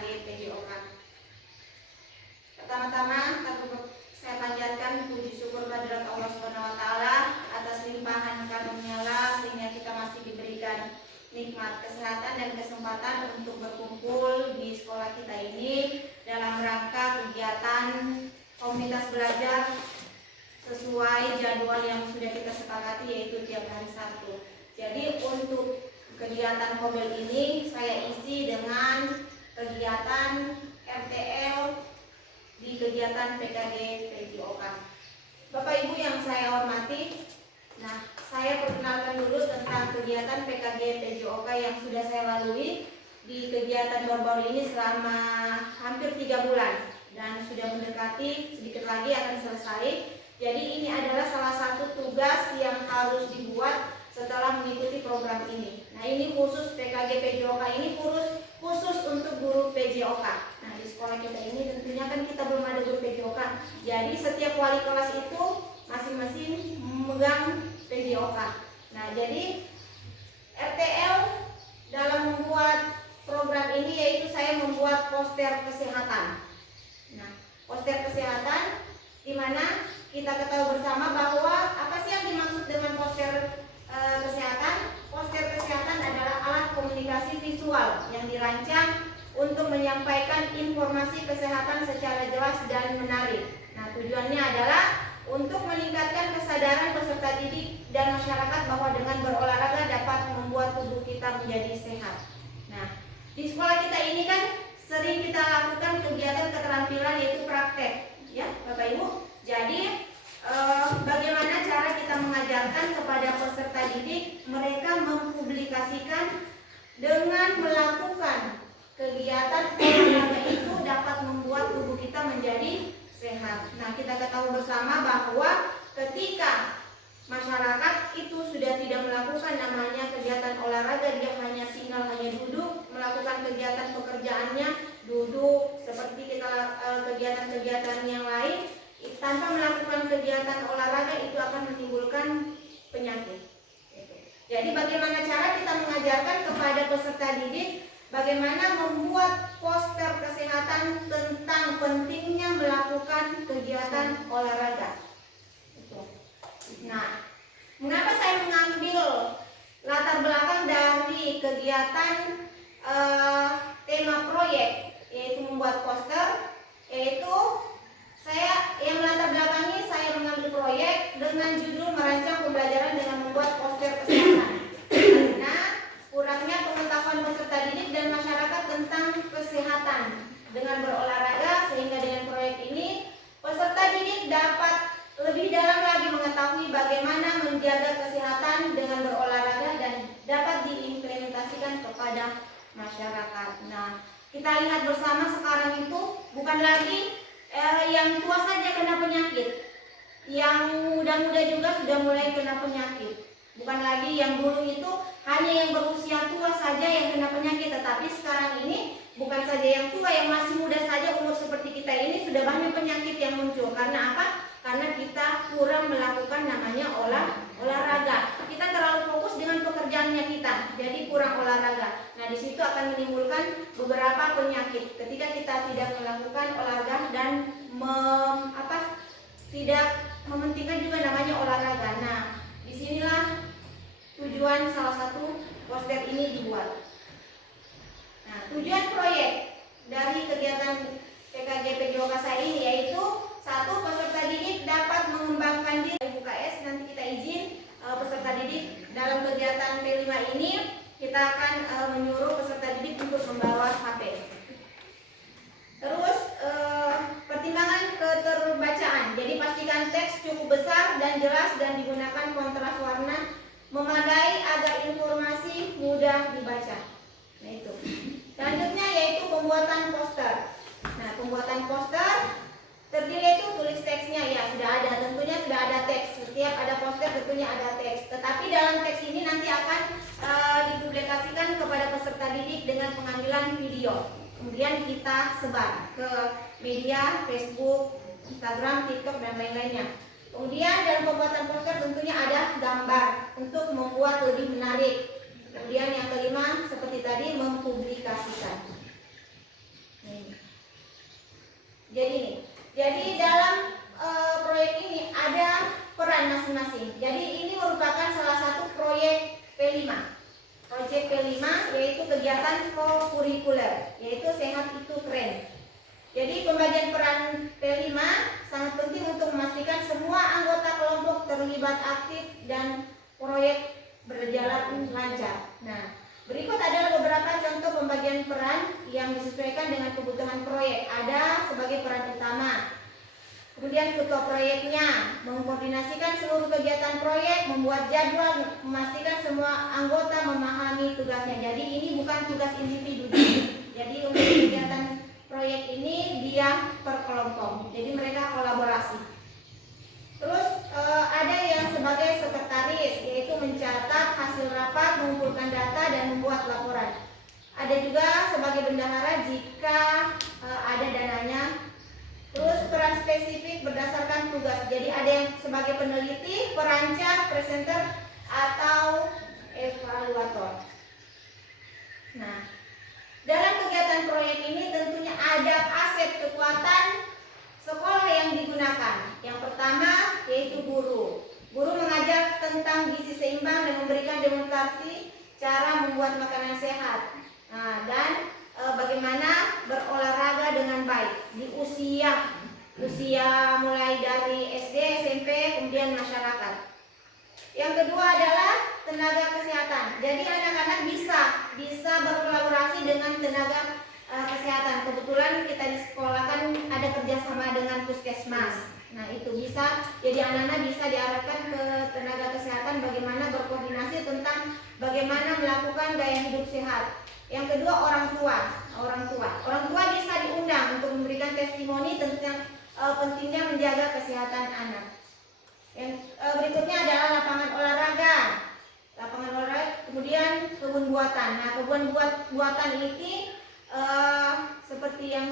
PKG PJOK. Pertama-tama saya panjatkan puji syukur kehadirat Allah SWT atas limpahan karunia-Nya sehingga kita masih diberikan nikmat kesehatan dan kesempatan untuk berkumpul di sekolah kita ini dalam rangka kegiatan komunitas belajar sesuai jadwal yang sudah kita sepakati, yaitu tiap hari Sabtu. Jadi untuk kegiatan Kobel ini saya isi dengan kegiatan RTL di kegiatan PKG PJOK. Bapak Ibu yang saya hormati, saya perkenalkan dulu tentang kegiatan PKG PJOK yang sudah saya lalui di kegiatan baru-baru ini selama hampir 3 bulan dan sudah mendekati, sedikit lagi akan selesai. Jadi ini adalah salah satu tugas yang harus dibuat setelah mengikuti program ini. Nah, ini khusus PKG PJOK ini khusus untuk guru PJOK. Nah, di sekolah kita ini tentunya kan kita belum ada guru PJOK. Jadi setiap wali kelas itu masing-masing memegang PJOK. Nah, jadi RTL dalam membuat program ini yaitu saya membuat poster kesehatan. Nah, poster kesehatan di mana kita ketahui bersama bahwa apa sih yang dimaksud dengan poster kesehatan? Poster kesehatan adalah alat komunikasi visual yang dirancang untuk menyampaikan informasi kesehatan secara jelas dan menarik. Nah, tujuannya adalah untuk meningkatkan kesadaran peserta didik dan masyarakat bahwa dengan berolahraga dapat membuat tubuh kita menjadi sehat. Nah, di sekolah kita ini kan sering kita lakukan kegiatan keterampilan yaitu praktek, ya Bapak Ibu. Jadi bagaimana cara kita mengajarkan kepada peserta didik mereka mempublikasikan dengan melakukan kegiatan olahraga itu dapat membuat tubuh kita menjadi sehat. Nah, kita ketahui bersama bahwa ketika masyarakat itu sudah tidak melakukan namanya kegiatan olahraga, dia hanya tinggal hanya duduk, melakukan kegiatan pekerjaannya duduk seperti kita kegiatan-kegiatan yang lain, tanpa melakukan kegiatan olahraga itu akan menimbulkan penyakit. Jadi bagaimana cara kita mengajarkan kepada peserta didik bagaimana membuat poster kesehatan tentang pentingnya melakukan kegiatan olahraga. Nah, mengapa saya mengambil latar belakang dari kegiatan tema proyek yaitu membuat poster, yaitu saya yang latar belakangi saya mengambil proyek dengan judul merancang pembelajaran dengan membuat poster kesehatan. Karena kurangnya pengetahuan peserta didik dan masyarakat tentang kesehatan dengan berolahraga, sehingga dengan proyek ini peserta didik dapat lebih dalam lagi mengetahui bagaimana menjaga kesehatan dengan berolahraga dan dapat diimplementasikan kepada masyarakat. Nah, kita lihat bersama sekarang itu bukan lagi yang tua saja kena penyakit, yang muda-muda juga sudah mulai kena penyakit. Bukan lagi yang dulu itu hanya yang berusia tua saja yang kena penyakit, tetapi sekarang ini bukan saja yang tua, yang masih muda saja umur seperti kita ini sudah banyak penyakit yang muncul. Karena apa? Karena kita kurang melakukan namanya olahraga. Kita terlalu fokus dengan pekerjaannya kita, jadi kurang olahraga. Nah, di situ akan menimbulkan beberapa penyakit ketika kita tidak melakukan olahraga dan tidak mementingkan juga namanya olahraga. Nah, disinilah tujuan salah satu poster ini dibuat. Nah, tujuan proyek dari kegiatan PKG PJOK saya ini yaitu satu, peserta didik dapat mengembangkan diri. UKS nanti kita izin peserta didik dalam kegiatan P5 ini kita akan menyuruh peserta didik untuk membawa HP. Terus pertimbangan keterbacaan. Jadi pastikan teks cukup besar dan jelas dan digunakan kontras warna memadai agar informasi mudah dibaca. Nah, itu. Selanjutnya yaitu pembuatan poster. Nah, pembuatan poster terdiri itu tulis teksnya ya sudah ada, tentunya sudah ada teks. Setiap ada poster tentunya ada teks. Tetapi dalam teks ini nanti akan dipublikasikan kepada peserta didik dengan pengambilan video. Kemudian kita sebar ke media Facebook, Instagram, TikTok dan lain-lainnya. Kemudian dalam pembuatan poster tentunya ada gambar untuk membuat lebih menarik. Kemudian yang kelima seperti tadi mempublikasikan. CP5 yaitu kegiatan co-kurikuler, yaitu sehat itu keren. Jadi pembagian peran P5 sangat penting untuk memastikan semua anggota kelompok terlibat aktif dan proyek berjalan lancar. Nah, berikut adalah beberapa contoh pembagian peran yang disesuaikan dengan kebutuhan proyek. Ada sebagai peran utama. Kemudian ketua proyeknya mengkoordinasikan seluruh kegiatan proyek, membuat jadwal, memastikan semua anggota memahami tugasnya. Jadi ini bukan tugas individu. Jadi untuk kegiatan proyek ini dia per kelompok. Jadi mereka kolaborasi. Terus ada yang sebagai sekretaris, yaitu mencatat hasil rapat, mengumpulkan data dan membuat laporan. Ada juga sebagai bendahara jika ada dananya. Terus peran spesifik berdasarkan tugas. Jadi ada yang sebagai peneliti, perancang, presenter, atau evaluator. Nah, dalam kegiatan proyek ini tentunya ada aset kekuatan sekolah yang digunakan. Yang pertama yaitu guru. Guru mengajar tentang gizi seimbang dan memberikan demonstrasi cara membuat makanan sehat. Nah, dan bagaimana berolahraga dengan baik di usia mulai dari SD, SMP, kemudian masyarakat. Yang kedua adalah tenaga kesehatan. Jadi anak-anak bisa berkolaborasi dengan tenaga kesehatan. Kebetulan kita di sekolah kan ada kerjasama dengan puskesmas. Nah itu bisa, jadi anak-anak bisa diarahkan ke tenaga kesehatan bagaimana berkoordinasi tentang bagaimana melakukan gaya hidup sehat. Yang kedua orang tua bisa diundang untuk memberikan testimoni tentang pentingnya menjaga kesehatan anak. Yang berikutnya adalah lapangan olahraga, kemudian kebun buatan. Nah kebun buatan ini seperti yang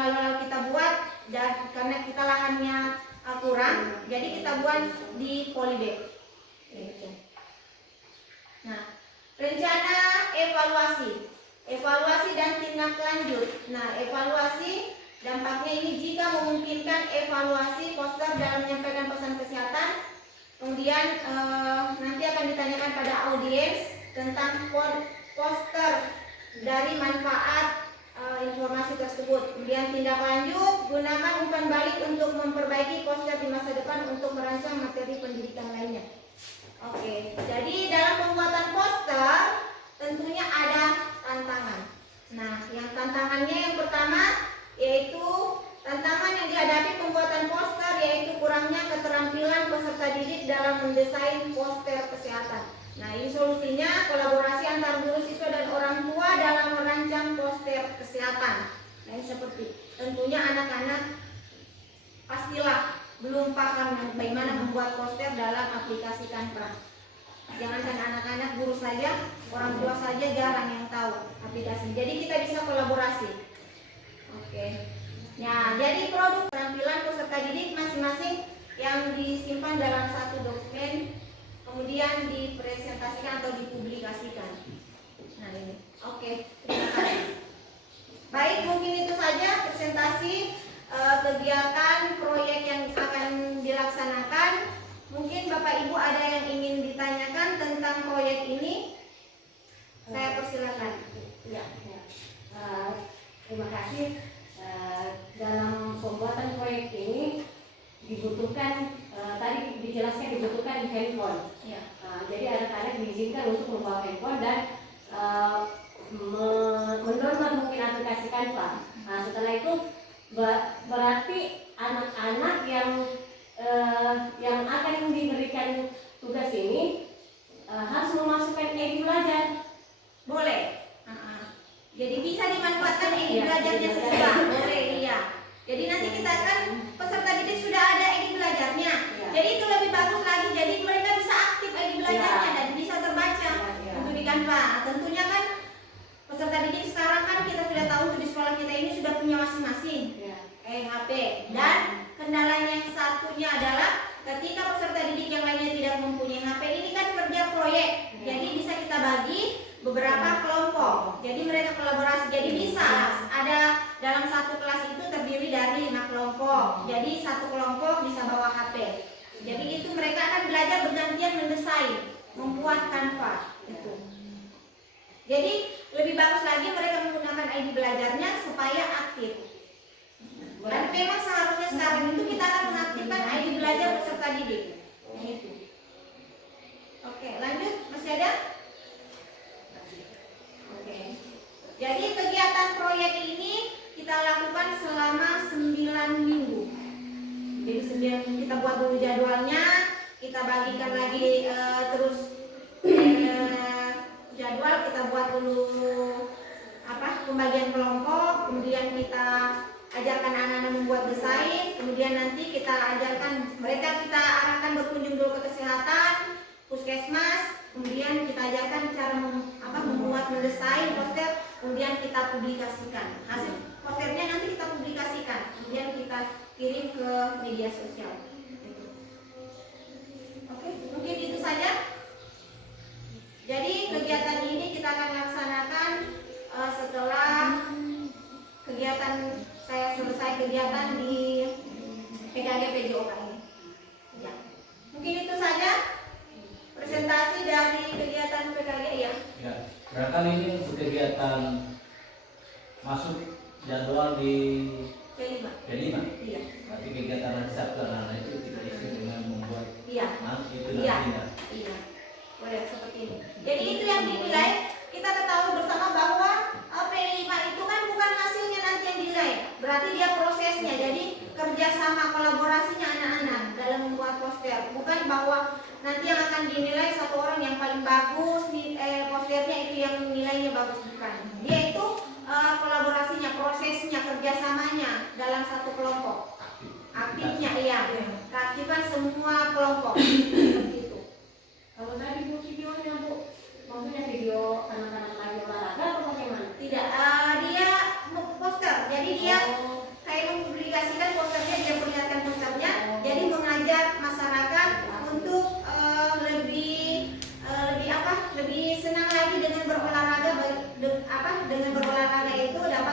lalu kita buat, dan karena kita lahannya kurang, jadi kita buat di polybag. Nah, rencana evaluasi dan tindak lanjut. Nah, evaluasi dampaknya ini jika memungkinkan evaluasi poster dalam menyampaikan pesan kesehatan. Kemudian nanti akan ditanyakan pada audiens tentang poster dari manfaat informasi tersebut. Kemudian tindak lanjut, gunakan umpan balik untuk memperbaiki poster di masa depan untuk merancang materi pendidikan lainnya. Oke, jadi dalam pembuatan poster tentunya ada tantangan. Nah, yang tantangannya yang pertama yaitu tantangan yang dihadapi pembuatan poster yaitu kurangnya keterampilan peserta didik dalam mendesain poster kesehatan. Nah, ini solusinya kolaborasi antar guru, siswa, dan orang tua dalam merancang poster kesehatan. Nah, ini seperti tentunya anak-anak pastilah belum paham bagaimana membuat poster dalam aplikasi Canva. Jangankan anak-anak, guru saja, orang tua saja jarang yang tahu aplikasi. Jadi kita bisa kolaborasi. Oke. Nah, jadi produk keterampilan peserta didik masing-masing yang disimpan dalam satu dokumen, kemudian dipresentasikan atau dipublikasikan. Nah ini, oke, terima kasih. Baik, mungkin itu saja presentasi kegiatan proyek yang akan dilaksanakan. Mungkin Bapak Ibu ada yang ingin ditanyakan tentang proyek ini, saya persilakan. Ya. Terima kasih. Dalam pembuatan proyek ini dibutuhkan, tadi dijelaskan dibutuhkan handphone. Ya. Jadi anak-anak diizinkan untuk membawa handphone dan mendownload mungkin aplikasi Canva. Nah, setelah itu berarti anak-anak yang akan diberikan tugas ini harus memasukkan edi belajar. Boleh. Jadi bisa dimanfaatkan edi belajarnya sesuai. Boleh, iya. Jadi nanti kita akan peserta didik sudah ada edi belajarnya. Jadi itu lebih bagus lagi. Jadi mereka bisa aktif edi belajarnya dan bisa terbaca untuk di Canva. Tentunya kan peserta didik sekarang kan kita sudah tahu di sekolah kita ini sudah punya masing-masing HP. Dan kendalanya yang satunya adalah ketika peserta didik yang lainnya tidak mempunyai HP, ini kan kerja proyek. Jadi bisa kita bagi beberapa kelompok. Jadi mereka kolaborasi. Jadi bisa ada dalam satu kelas itu terdiri dari 5 kelompok. Jadi satu kelompok bisa bawa HP. Jadi itu mereka akan belajar bergantian mendesain, membuat Canva. Itu. Jadi lebih bagus lagi mereka menggunakan ID belajarnya supaya aktif. Dan memang seharusnya sekarang itu kita akan mengaktifkan ID belajar peserta didik. Yang itu. Oke, lanjut, masih ada? Oke. Jadi kegiatan proyek ini kita lakukan selama 9 minggu. Jadi kita buat dulu jadwalnya, kita bagikan lagi terus jadwal, kita buat dulu pembagian kelompok, kemudian kita ajarkan anak-anak membuat desain, kemudian nanti kita ajarkan mereka, kita arahkan berkunjung dulu ke kesehatan, puskesmas, kemudian kita ajarkan cara membuat mendesain poster, kemudian kita publikasikan. Hasil posternya nanti kita publikasikan, kemudian kita kirim ke media sosial. Oke, mungkin itu saja. Jadi kegiatan ini kita akan laksanakan setelah kegiatan saya selesai kegiatan di PKG PJOK ini. Ya. Mungkin itu saja presentasi dari kegiatan PKG ya. Ya, berarti ini untuk kegiatan masuk jadwal di P5. P5. Iya. Berarti kegiatan hari Sabtu anak itu kita isi dengan membuat Iya. itu Iya. nantinya. Iya. Boleh seperti ini. Jadi itu yang dinilai. Kita ketahui bersama bahwa P5 itu kan bukan hasilnya nanti yang dinilai. Berarti dia prosesnya. Jadi kerjasama kolaborasinya anak-anak dalam membuat poster. Bukan bahwa nanti yang akan dinilai satu orang yang paling bagus posternya itu yang nilainya bagus, bukan. Dia itu kolaborasinya, prosesnya, kerjasamanya dalam satu kelompok. Aktifnya iya, keaktifan semua kelompok seperti itu. Kalau tadi Bu videonya Bu, maksudnya video anak-anak lagi olahraga atau bagaimana? Tidak, dia poster. Jadi dia kayak mempublikasikan posternya, dia perlihatkan posternya. Jadi mengajak masyarakat untuk lebih senang lagi dengan berolahraga, dengan berolahraga itu dapat